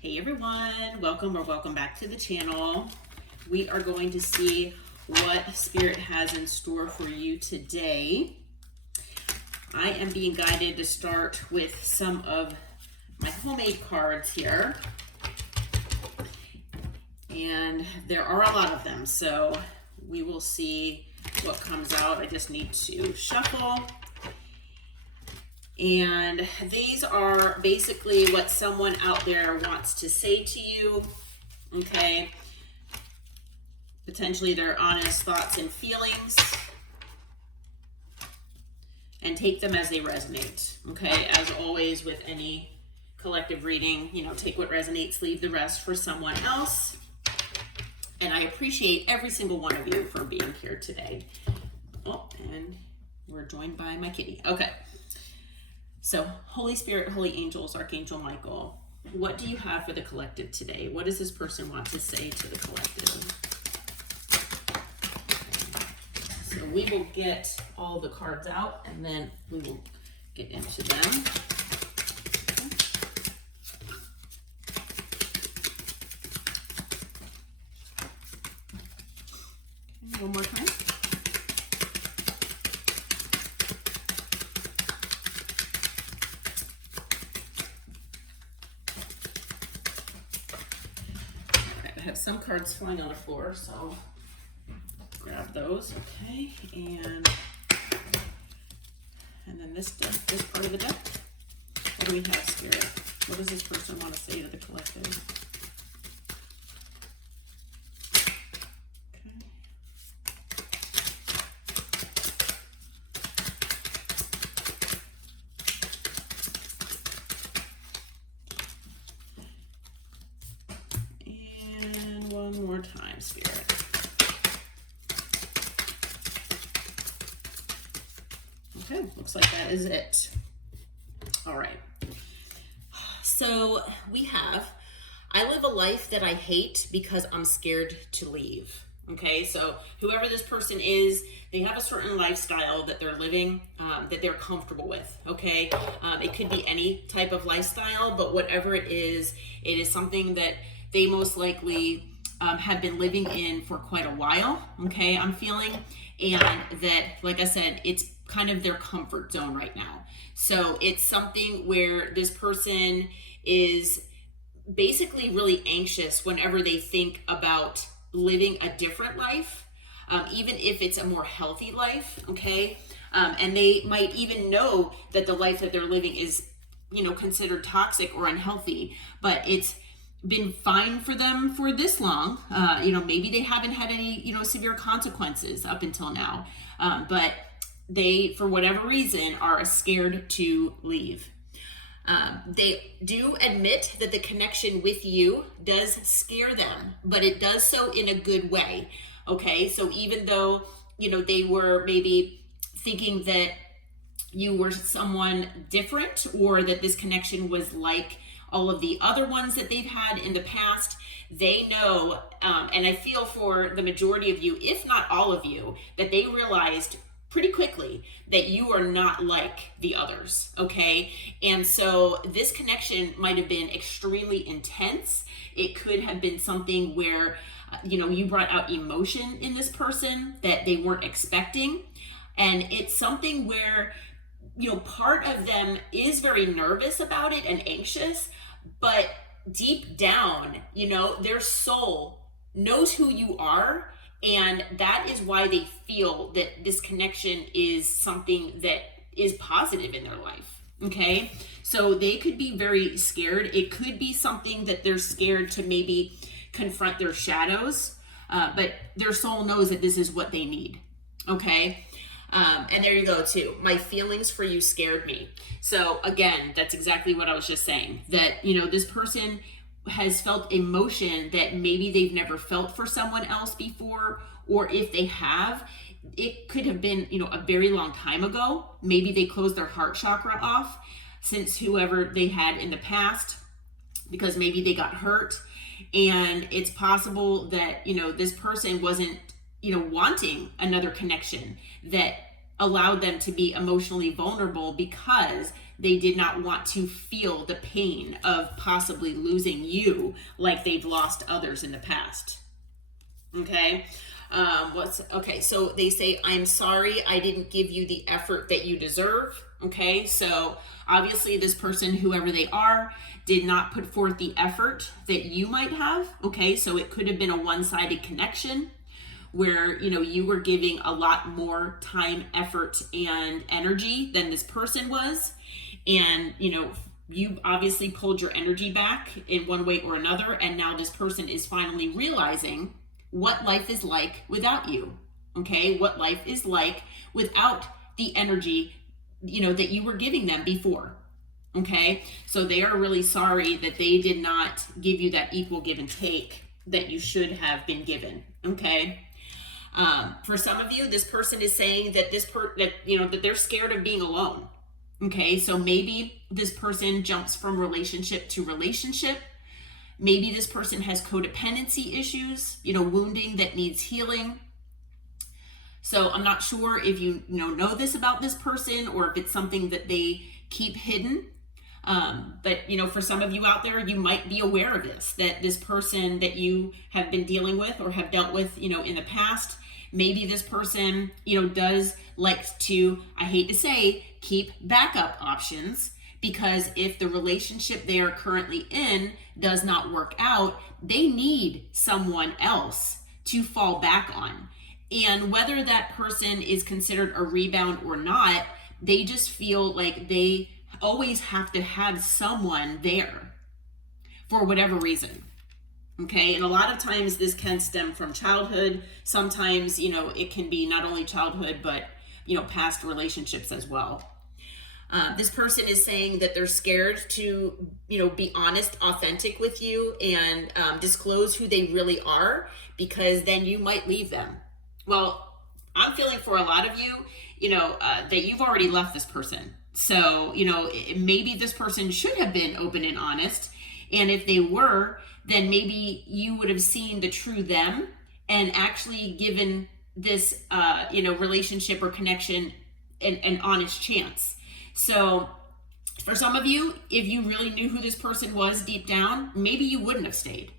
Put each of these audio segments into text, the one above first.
Hey everyone, welcome or welcome back to the channel. We are going to see what Spirit has in store for you today. I am being guided to start with some of my homemade cards here. And there are a lot of them, so we will see what comes out. I just need to shuffle. And these are basically what someone out there wants to say to you, okay? Potentially their honest thoughts and feelings. And take them as they resonate, okay? As always with any collective reading, take what resonates, leave the rest for someone else. And I appreciate every single one of you for being here today. Oh, and we're joined by my kitty. Okay. So, Holy Spirit, Holy Angels, Archangel Michael, what do you have for the collective today? What does this person want to say to the collective? So we will get all the cards out and then we will get into them. Okay, one more time. I have some cards flying on the floor, so grab those, okay? And then this part of the deck. What do we have, Spirit? What does this person want to say to the collective? Okay. One more time, Spirit. Okay, looks like that is it. All right. So we have, I live a life that I hate because I'm scared to leave. Okay, so whoever this person is, they have a certain lifestyle that they're living, that they're comfortable with, okay? It could be any type of lifestyle, but whatever it is something that they most likely have been living in for quite a while, okay, I'm feeling, and that, like I said, it's kind of their comfort zone right now. So it's something where this person is basically really anxious whenever they think about living a different life, even if it's a more healthy life, okay, and they might even know that the life that they're living is, considered toxic or unhealthy, but it's been fine for them for this long. Maybe they haven't had any, severe consequences up until now. But they, for whatever reason, are scared to leave. They do admit that the connection with you does scare them, but it does so in a good way. Okay. So even though, they were maybe thinking that you were someone different or that this connection was like all of the other ones that they've had in the past, they know, and I feel for the majority of you, if not all of you, that they realized pretty quickly that you are not like the others, okay? And so this connection might have been extremely intense. It could have been something where, you brought out emotion in this person that they weren't expecting. And it's something where, part of them is very nervous about it and anxious, but deep down, their soul knows who you are, and that is why they feel that this connection is something that is positive in their life, okay? So they could be very scared. It could be something that they're scared to maybe confront their shadows, but their soul knows that this is what they need, okay? And there you go too. My feelings for you scared me. So again, that's exactly what I was just saying, that, this person has felt emotion that maybe they've never felt for someone else before, or if they have, it could have been, a very long time ago. Maybe they closed their heart chakra off since whoever they had in the past, because maybe they got hurt. And it's possible that, this person wasn't, wanting another connection, that allowed them to be emotionally vulnerable because they did not want to feel the pain of possibly losing you like they've lost others in the past. Okay. Okay. So they say, I'm sorry, I didn't give you the effort that you deserve. Okay. So obviously this person, whoever they are, did not put forth the effort that you might have. Okay. So it could have been a one-sided connection where, you were giving a lot more time, effort, and energy than this person was. And, you obviously pulled your energy back in one way or another. And now this person is finally realizing what life is like without you. Okay. What life is like without the energy, that you were giving them before. Okay. So they are really sorry that they did not give you that equal give and take that you should have been given. Okay. For some of you, this person is saying that that they're scared of being alone. Okay. So maybe this person jumps from relationship to relationship. Maybe this person has codependency issues, wounding that needs healing. So I'm not sure if you know this about this person or if it's something that they keep hidden. But for some of you out there, you might be aware of this, that this person that you have been dealing with or have dealt with, in the past, maybe this person, does like to, I hate to say, keep backup options. Because if the relationship they are currently in does not work out, they need someone else to fall back on. And whether that person is considered a rebound or not, they just feel like they always have to have someone there for whatever reason. Okay. And a lot of times this can stem from childhood. Sometimes, it can be not only childhood, but, past relationships as well. This person is saying that they're scared to, be honest, authentic with you and disclose who they really are, because then you might leave them. Well, I'm feeling for a lot of you, that you've already left this person. So, maybe this person should have been open and honest. And if they were, then maybe you would have seen the true them and actually given this, relationship or connection an honest chance. So for some of you, if you really knew who this person was deep down, maybe you wouldn't have stayed.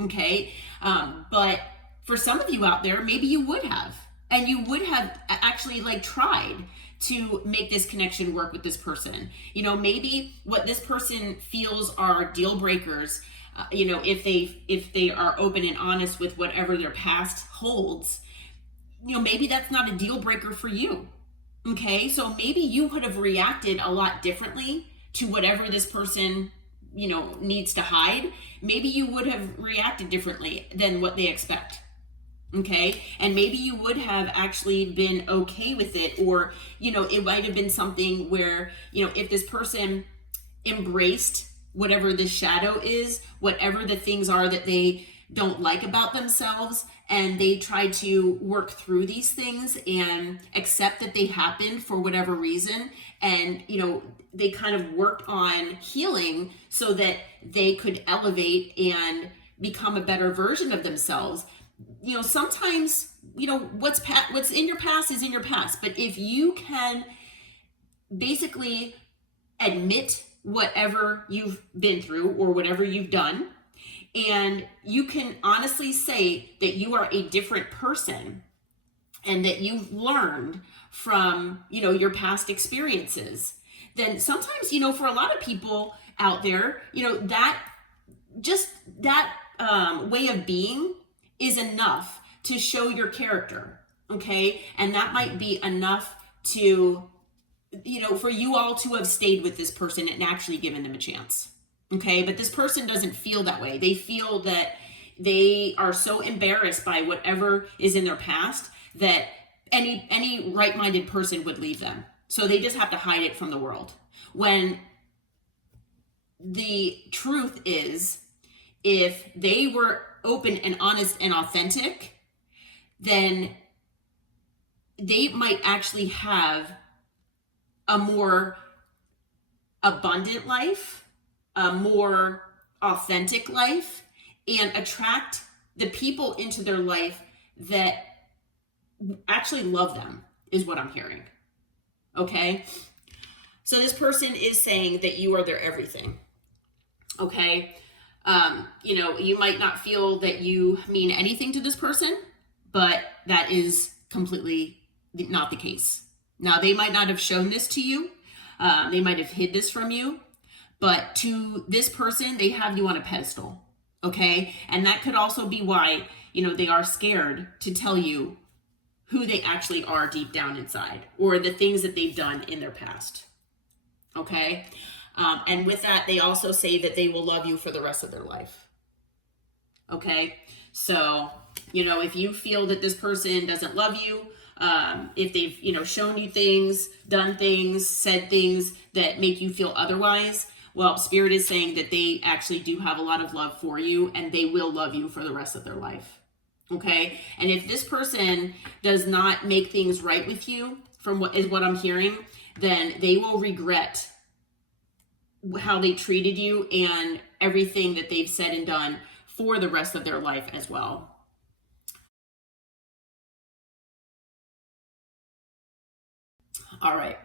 Okay. But for some of you out there, maybe you would have, and you would have actually tried to make this connection work with this person. Maybe what this person feels are deal breakers, if they are open and honest with whatever their past holds, maybe that's not a deal breaker for you. Okay, so maybe you would have reacted a lot differently to whatever this person, needs to hide. Maybe you would have reacted differently than what they expect. Okay, and maybe you would have actually been okay with it, or, it might have been something where, if this person embraced whatever the shadow is, whatever the things are that they don't like about themselves, and they try to work through these things and accept that they happened for whatever reason, and they kind of worked on healing so that they could elevate and become a better version of themselves. Sometimes what's in your past is in your past, but if you can basically admit whatever you've been through or whatever you've done, and you can honestly say that you are a different person and that you've learned from, your past experiences, then sometimes, for a lot of people out there, that way of being is enough to show your character. Okay. And that might be enough to, for you all to have stayed with this person and actually given them a chance. Okay, but this person doesn't feel that way. They feel that they are so embarrassed by whatever is in their past that any right-minded person would leave them. So they just have to hide it from the world. When the truth is, if they were open and honest and authentic, then they might actually have a more abundant life, a more authentic life, and attract the people into their life that actually love them, is what I'm hearing. okay? So this person is saying that you are their everything, okay? You might not feel that you mean anything to this person, but that is completely not the case. Now, they might not have shown this to you. They might have hid this from you, but to this person, they have you on a pedestal, okay? And that could also be why, they are scared to tell you who they actually are deep down inside, or the things that they've done in their past, okay? And with that, they also say that they will love you for the rest of their life, okay? So, if you feel that this person doesn't love you, if they've, shown you things, done things, said things that make you feel otherwise, well, Spirit is saying that they actually do have a lot of love for you, and they will love you for the rest of their life. Okay. And if this person does not make things right with you, from what I'm hearing, then they will regret how they treated you and everything that they've said and done for the rest of their life as well. All right.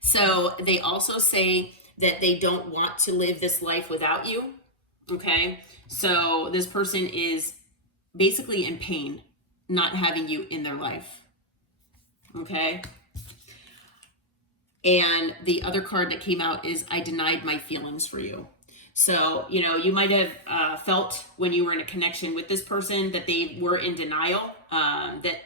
So they also say that they don't want to live this life without you. Okay. So this person is basically in pain not having you in their life. Okay. And the other card that came out is I denied my feelings for you. So, you might have felt when you were in a connection with this person that they were in denial, that,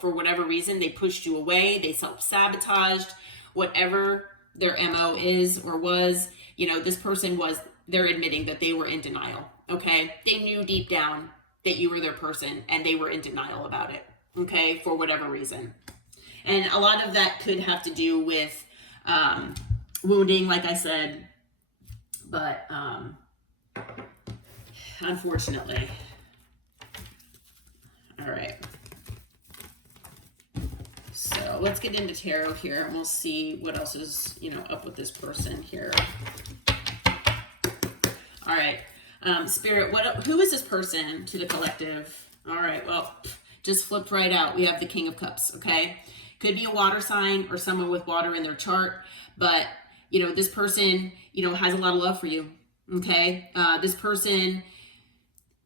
for whatever reason, they pushed you away, they self-sabotaged, whatever their MO is or was, this person they're admitting that they were in denial, okay? They knew deep down that you were their person, and they were in denial about it, okay, for whatever reason. And a lot of that could have to do with wounding, like I said, but unfortunately. All right. So let's get into tarot here, and we'll see what else is, up with this person here. All right. Spirit, who is this person to the collective? All right. Well, just flipped right out. We have the King of Cups. Okay. Could be a water sign or someone with water in their chart, but this person, has a lot of love for you. Okay. This person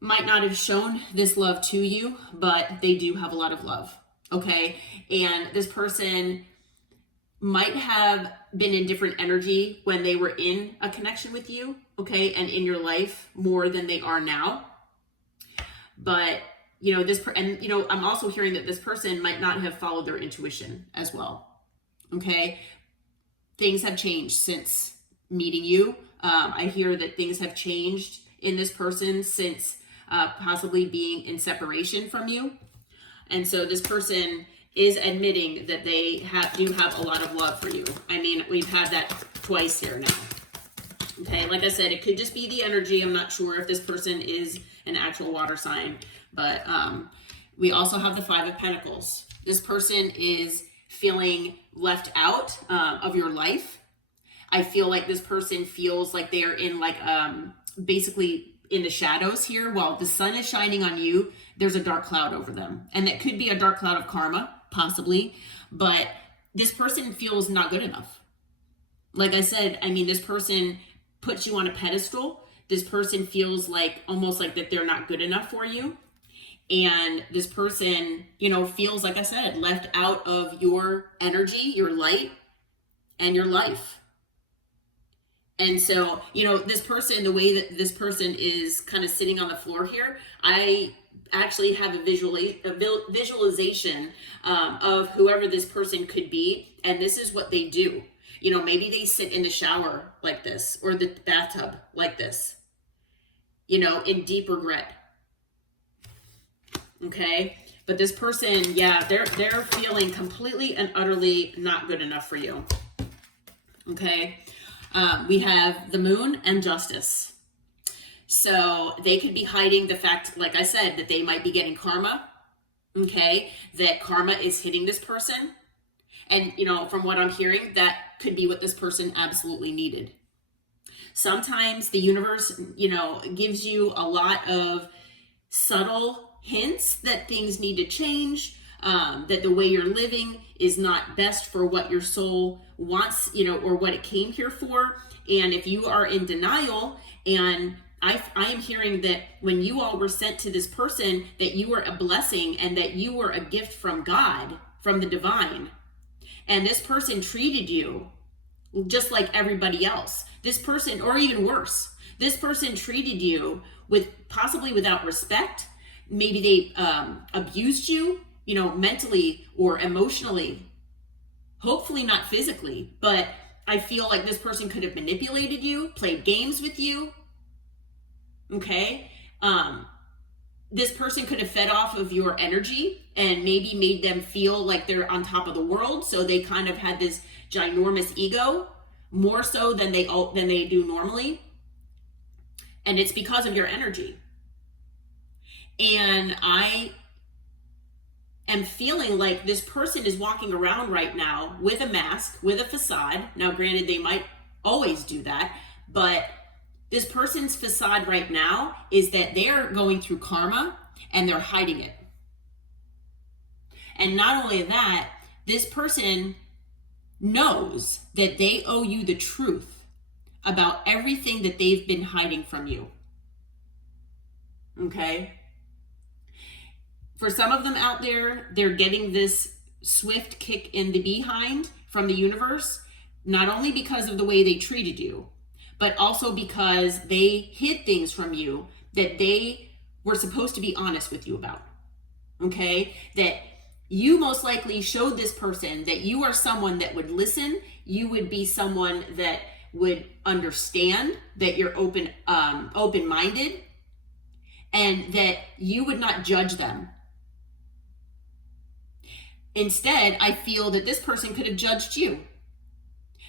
might not have shown this love to you, but they do have a lot of love. Okay. And this person might have been in different energy when they were in a connection with you. Okay. And in your life more than they are now. But I'm also hearing that this person might not have followed their intuition as well. Okay. Things have changed since meeting you. I hear that things have changed in this person since possibly being in separation from you. And so this person is admitting that they do have a lot of love for you. I mean, we've had that twice here now. Okay, like I said, it could just be the energy. I'm not sure if this person is an actual water sign, but we also have the Five of Pentacles. This person is feeling left out of your life. I feel like this person feels like they're in basically in the shadows here. While the sun is shining on you, there's a dark cloud over them. And that could be a dark cloud of karma, possibly. But this person feels not good enough. Like I said, I mean, this person puts you on a pedestal. This person feels almost like that they're not good enough for you. And this person, feels, like I said, left out of your energy, your light, and your life. And so, this person, the way that this person is kind of sitting on the floor here, I actually have a visualization of whoever this person could be. And this is what they do. Maybe they sit in the shower like this, or the bathtub like this, in deep regret. Okay. But this person, yeah, they're feeling completely and utterly not good enough for you. Okay. We have the Moon and Justice. So they could be hiding the fact, like I said, that they might be getting karma. Okay. That karma is hitting this person. And, from what I'm hearing, that could be what this person absolutely needed. Sometimes the universe, gives you a lot of subtle hints that things need to change. that the way you're living is not best for what your soul wants, or what it came here for. And if you are in denial, and I am hearing that when you all were sent to this person, that you were a blessing and that you were a gift from God, from the divine. And this person treated you just like everybody else. This person, or even worse, this person treated you possibly without respect. Maybe they abused you, mentally or emotionally. Hopefully not physically, but I feel like this person could have manipulated you, played games with you. Okay? This person could have fed off of your energy and maybe made them feel like they're on top of the world. So they kind of had this ginormous ego, more so than they do normally. And it's because of your energy. And I am feeling like this person is walking around right now with a mask, with a facade. Now, granted, they might always do that, but this person's facade right now is that they're going through karma and they're hiding it. And not only that, this person knows that they owe you the truth about everything that they've been hiding from you. Okay? For some of them out there, they're getting this swift kick in the behind from the universe, not only because of the way they treated you, but also because they hid things from you that they were supposed to be honest with you about. Okay? That you most likely showed this person that you are someone that would listen, you would be someone that would understand, that you're open-minded, and that you would not judge them. Instead, I feel that this person could have judged you.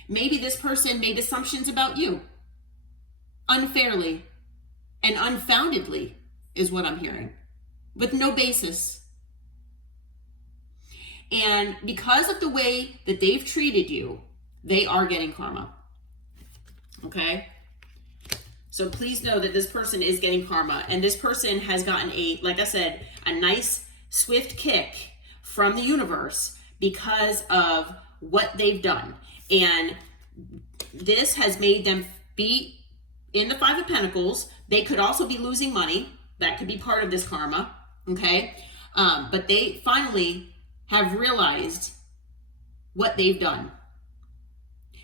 Maybe this person made assumptions about you unfairly and unfoundedly, is what I'm hearing, with no basis. And because of the way that they've treated you, they are getting karma. Okay? So please know that this person is getting karma. And this person has gotten like I said, a nice, swift kick from the universe because of what they've done. And this has made them be in the Five of Pentacles. They could also be losing money. That could be part of this karma. Okay? But they finally have realized what they've done.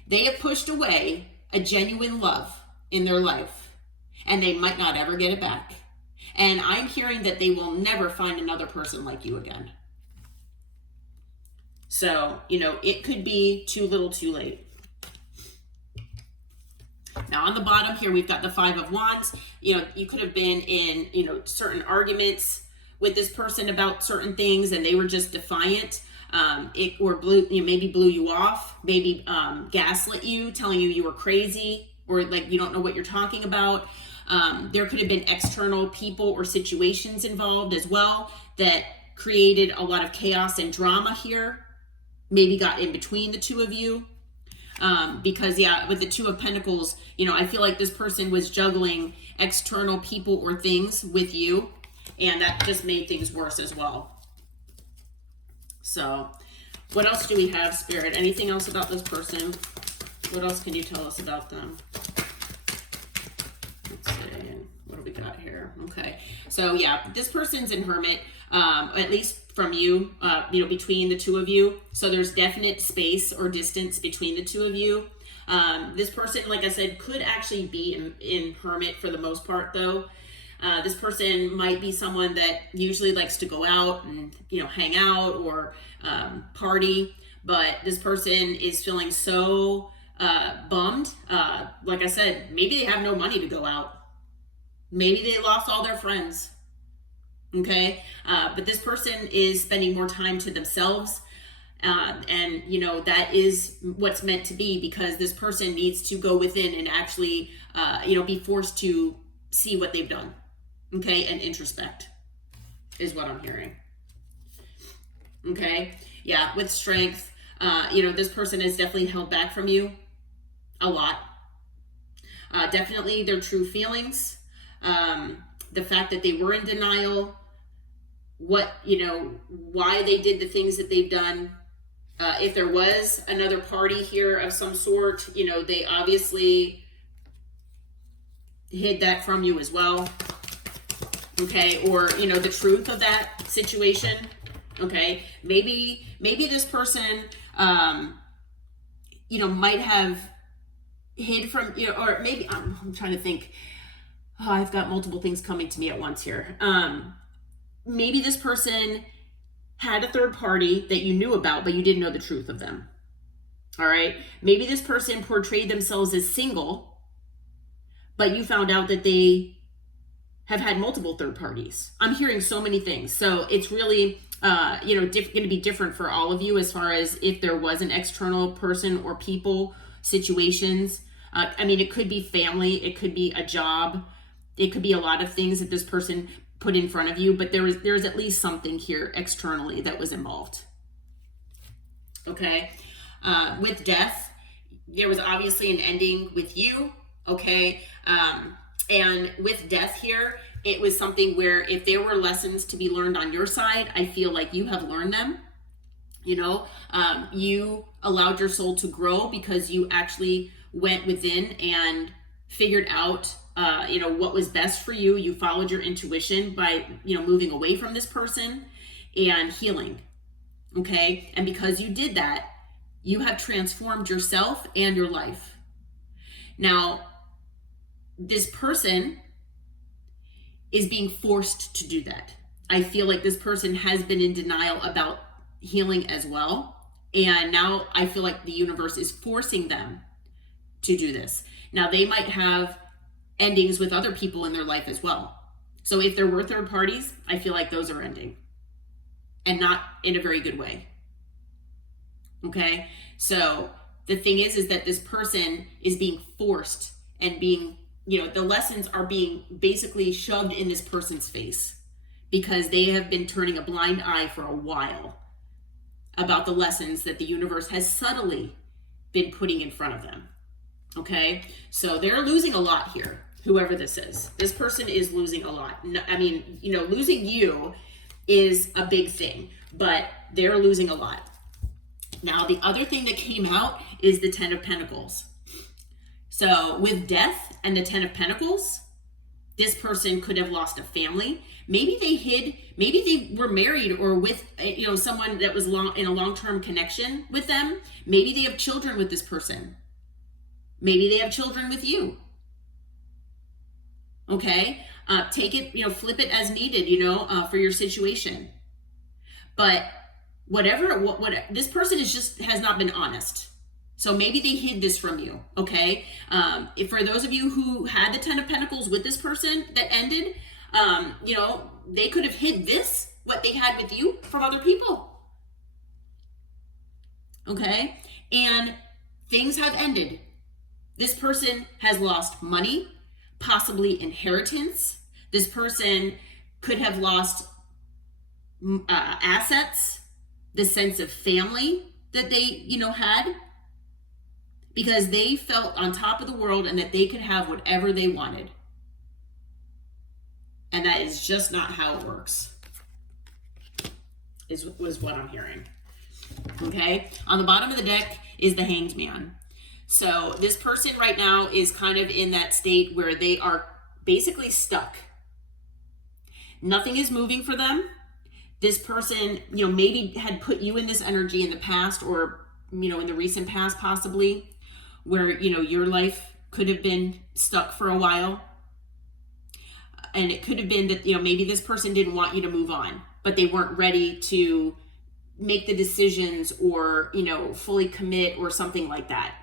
They have pushed away a genuine love in their life, and they might not ever get it back. And I'm hearing that they will never find another person like you again. So, it could be too little too late. Now, on the bottom here, we've got the Five of Wands. You could have been in, certain arguments with this person about certain things, and they were just defiant. Maybe blew you off, maybe gaslit you, telling you were crazy, or like you don't know what you're talking about. There could have been external people or situations involved as well that created a lot of chaos and drama here. Maybe got in between the two of you. Because with the Two of Pentacles, I feel like this person was juggling external people or things with you, and that just made things worse as well. So what else do we have, Spirit? Anything else about this person? What else can you tell us about them? Let's see. What do we got here? Okay. So this person's in Hermit, at least from you, between the two of you. So there's definite space or distance between the two of you. This person, like I said, could actually be in Hermit for the most part, though. This person might be someone that usually likes to go out and, hang out or party. But this person is feeling so bummed. Like I said, maybe they have no money to go out. Maybe they lost all their friends. Okay? But this person is spending more time to themselves. And, that is what's meant to be, because this person needs to go within and actually, be forced to see what they've done. Okay? And introspect is what I'm hearing. Okay? Yeah, with strength. This person is definitely held back from you a lot. Definitely their true feelings. The fact that they were in denial, what, why they did the things that they've done. If there was another party here of some sort, they obviously hid that from you as well. Okay. Or, the truth of that situation. Okay. Maybe this person, might have hid from, or maybe I'm trying to think. Oh, I've got multiple things coming to me at once here. Maybe this person had a third party that you knew about, but you didn't know the truth of them. All right. Maybe this person portrayed themselves as single, but you found out that they have had multiple third parties. I'm hearing so many things. So it's really, going to be different for all of you as far as if there was an external person or people, situations. It could be family. It could be a job. It could be a lot of things that this person put in front of you, but there's at least something here externally that was involved. Okay. With death, there was obviously an ending with you. Okay. And with death here, it was something where if there were lessons to be learned on your side, I feel like you have learned them. You allowed your soul to grow because you actually went within and figured out what was best for you. You followed your intuition by, moving away from this person and healing. Okay. And because you did that, you have transformed yourself and your life. Now, this person is being forced to do that. I feel like this person has been in denial about healing as well. And now I feel like the universe is forcing them to do this. Now, they might have endings with other people in their life as well. So if there were third parties, I feel like those are ending and not in a very good way. Okay. So the thing is that this person is being forced and being, the lessons are being basically shoved in this person's face because they have been turning a blind eye for a while about the lessons that the universe has subtly been putting in front of them. Okay. So they're losing a lot here. Whoever this is, this person is losing a lot. Losing you is a big thing, but they're losing a lot. Now, the other thing that came out is the 10 of Pentacles. So with death and the 10 of Pentacles, this person could have lost a family. Maybe they were married or with, someone that was in a long-term connection with them. Maybe they have children with this person. Maybe they have children with you. Okay. Take it, flip it as needed, for your situation. But whatever, what this person has not been honest. So maybe they hid this from you. Okay. If for those of you who had the 10 of Pentacles with this person that ended, they could have hid what they had with you from other people. Okay. And things have ended. This person has lost money, possibly inheritance. This person could have lost assets, the sense of family that they, had, because they felt on top of the world and that they could have whatever they wanted. And that is just not how it works, was what I'm hearing. Okay. On the bottom of the deck is the Hanged Man. So this person right now is kind of in that state where they are basically stuck. Nothing is moving for them. This person, maybe had put you in this energy in the past or, in the recent past possibly, where, your life could have been stuck for a while. And it could have been that, maybe this person didn't want you to move on, but they weren't ready to make the decisions or, fully commit or something like that.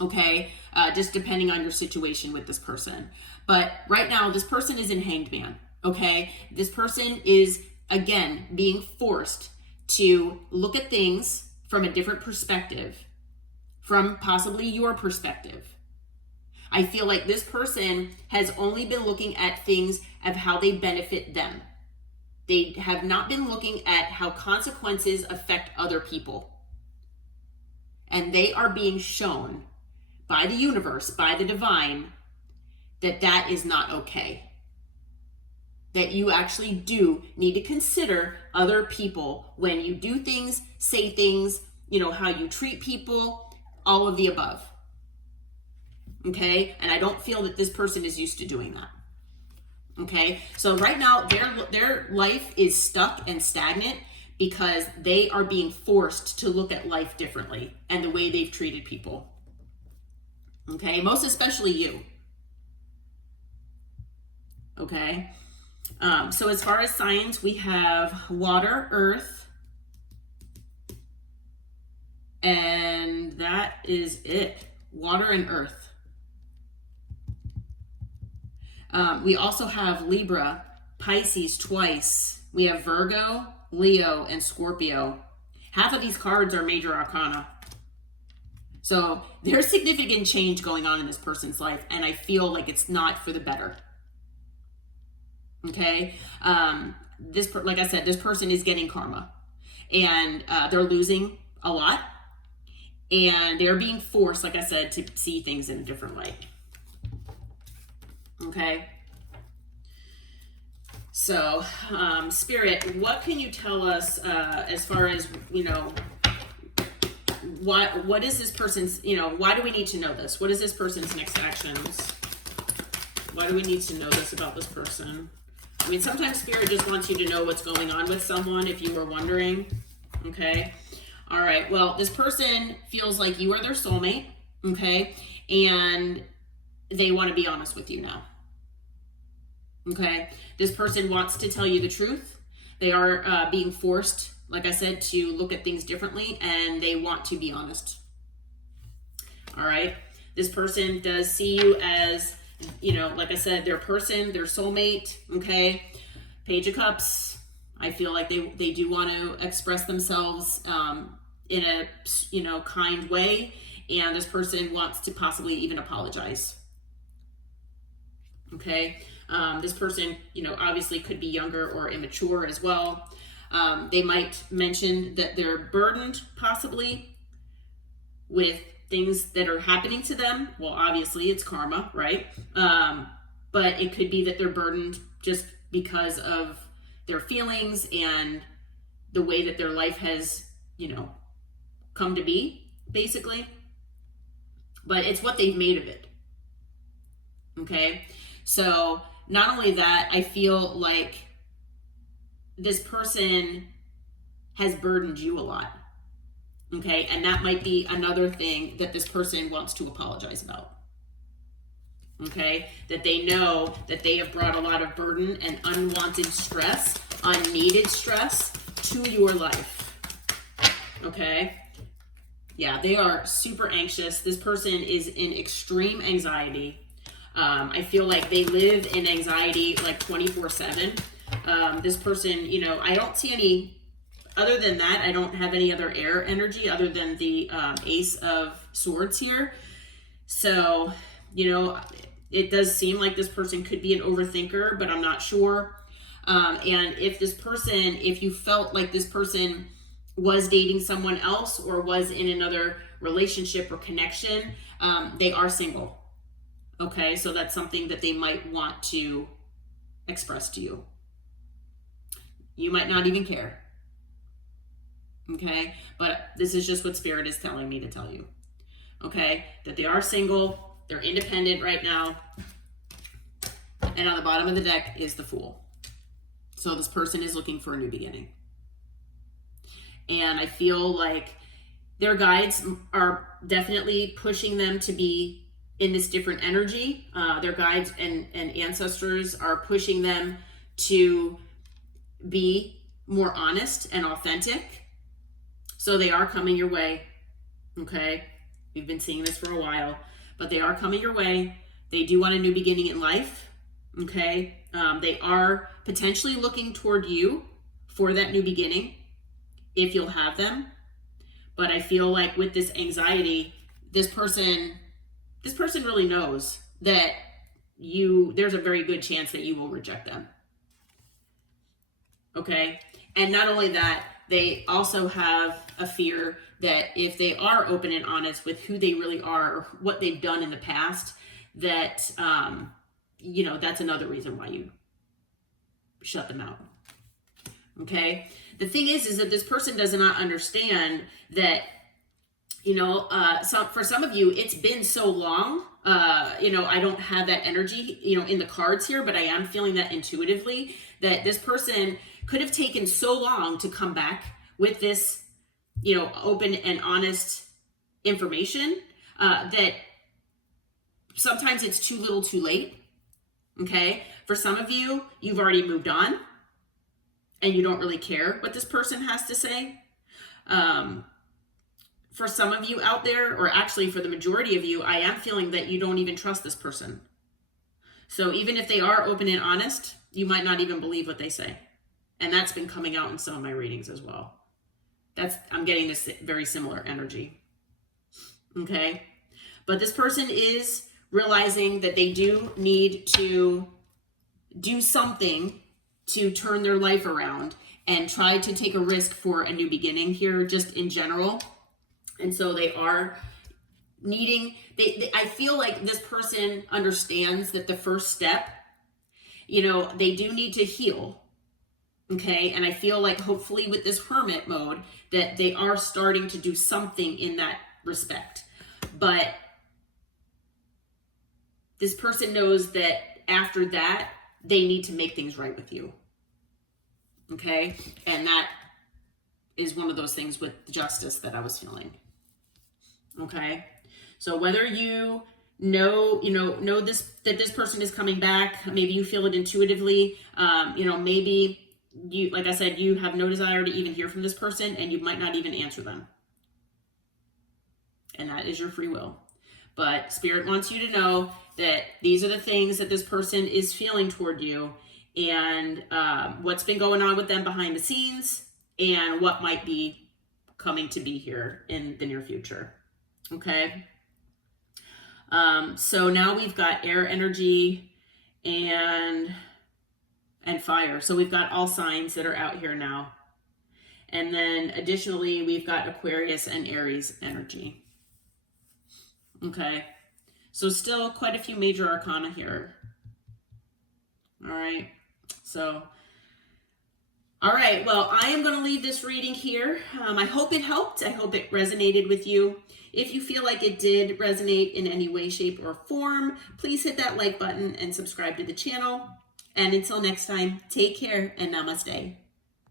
Okay. Just depending on your situation with this person. But right now, this person is in Hanged Man. Okay. This person is, again, being forced to look at things from a different perspective, from possibly your perspective. I feel like this person has only been looking at things of how they benefit them. They have not been looking at how consequences affect other people. And they are being shown by the universe, by the divine, that is not okay. that you actually do need to consider other people when you do things, say things, how you treat people, all of the above. Okay? And I don't feel that this person is used to doing that. Okay? So right now, their life is stuck and stagnant because they are being forced to look at life differently and the way they've treated people. Okay? Most especially you. Okay? So as far as signs, we have water, earth, and that is it. Water and earth. We also have Libra, Pisces twice. We have Virgo, Leo, and Scorpio. Half of these cards are major arcana. So there's significant change going on in this person's life, and I feel like it's not for the better. Okay, like I said, this person is getting karma, and they're losing a lot, and they're being forced, like I said, to see things in a different light. Okay, so Spirit, what can you tell us as far as what is this person's? Why do we need to know this? What is this person's next actions? Why do we need to know this about this person? I mean, sometimes Spirit just wants you to know what's going on with someone, if you were wondering. Okay. All right. Well, this person feels like you are their soulmate. Okay. And they want to be honest with you now. Okay. This person wants to tell you the truth. They are being forced, like I said, to look at things differently, and they want to be honest. All right. This person does see you as, like I said, their person, their soulmate, okay? Page of Cups, I feel like they do want to express themselves in a, kind way, and this person wants to possibly even apologize, okay? This person, obviously could be younger or immature as well. They might mention that they're burdened possibly with things that are happening to them. Well, obviously it's karma, right? But it could be that they're burdened just because of their feelings and the way that their life has, come to be, basically. But it's what they've made of it. Okay? So not only that, I feel like this person has burdened you a lot. Okay, and that might be another thing that this person wants to apologize about. Okay, that they know that they have brought a lot of burden and unwanted stress, unneeded stress to your life. Okay, yeah, they are super anxious. This person is in extreme anxiety. I feel like they live in anxiety like 24/7. This person, I don't see any. Other than that, I don't have any other air energy other than the Ace of Swords here. So, it does seem like this person could be an overthinker, but I'm not sure. And if you felt like this person was dating someone else or was in another relationship or connection, they are single. Okay, so that's something that they might want to express to you. You might not even care. Okay, but this is just what Spirit is telling me to tell you. Okay, that they are single, they're independent right now, and on the bottom of the deck is the Fool. So this person is looking for a new beginning. And I feel like their guides are definitely pushing them to be in this different energy. Their guides and ancestors are pushing them to be more honest and authentic. So they are coming your way, okay? We've been seeing this for a while, but they are coming your way. They do want a new beginning in life, okay? They are potentially looking toward you for that new beginning, if you'll have them. But I feel like with this anxiety, this person really knows that there's a very good chance that you will reject them, okay? And not only that, they also have a fear that if they are open and honest with who they really are or what they've done in the past, that, that's another reason why shut them out. Okay. The thing is that this person does not understand that, you know, for some of you, it's been so long. You know, I don't have that energy, you know, in the cards here, but I am feeling that intuitively that this person could have taken so long to come back with this, you know, open and honest information, that sometimes it's too little too late. Okay. For some of you, you've already moved on and you don't really care what this person has to say. For some of you out there, or actually for the majority of you, I am feeling that you don't even trust this person. So even if they are open and honest, you might not even believe what they say. And that's been coming out in some of my readings as well. I'm getting this very similar energy. Okay. But this person is realizing that they do need to do something to turn their life around and try to take a risk for a new beginning here, just in general. And so they are needing, I feel like this person understands that the first step, you know, they do need to heal. Okay. And I feel like hopefully with this hermit mode that they are starting to do something in that respect. But this person knows that after that, they need to make things right with you. Okay. And that is one of those things with justice that I was feeling. Okay. So whether you know this, that this person is coming back, maybe you feel it intuitively, you know, maybe you, like I said, you have no desire to even hear from this person and you might not even answer them. And that is your free will. But Spirit wants you to know that these are the things that this person is feeling toward you, and what's been going on with them behind the scenes, and what might be coming to be here in the near future. Okay. So now we've got air energy and fire. So we've got all signs that are out here now. And then additionally, we've got Aquarius and Aries energy. Okay. So still quite a few major arcana here. All right. So, all right. Well, I am going to leave this reading here. I hope it helped. I hope it resonated with you. If you feel like it did resonate in any way, shape, or form, please hit that like button and subscribe to the channel. And until next time, take care and namaste.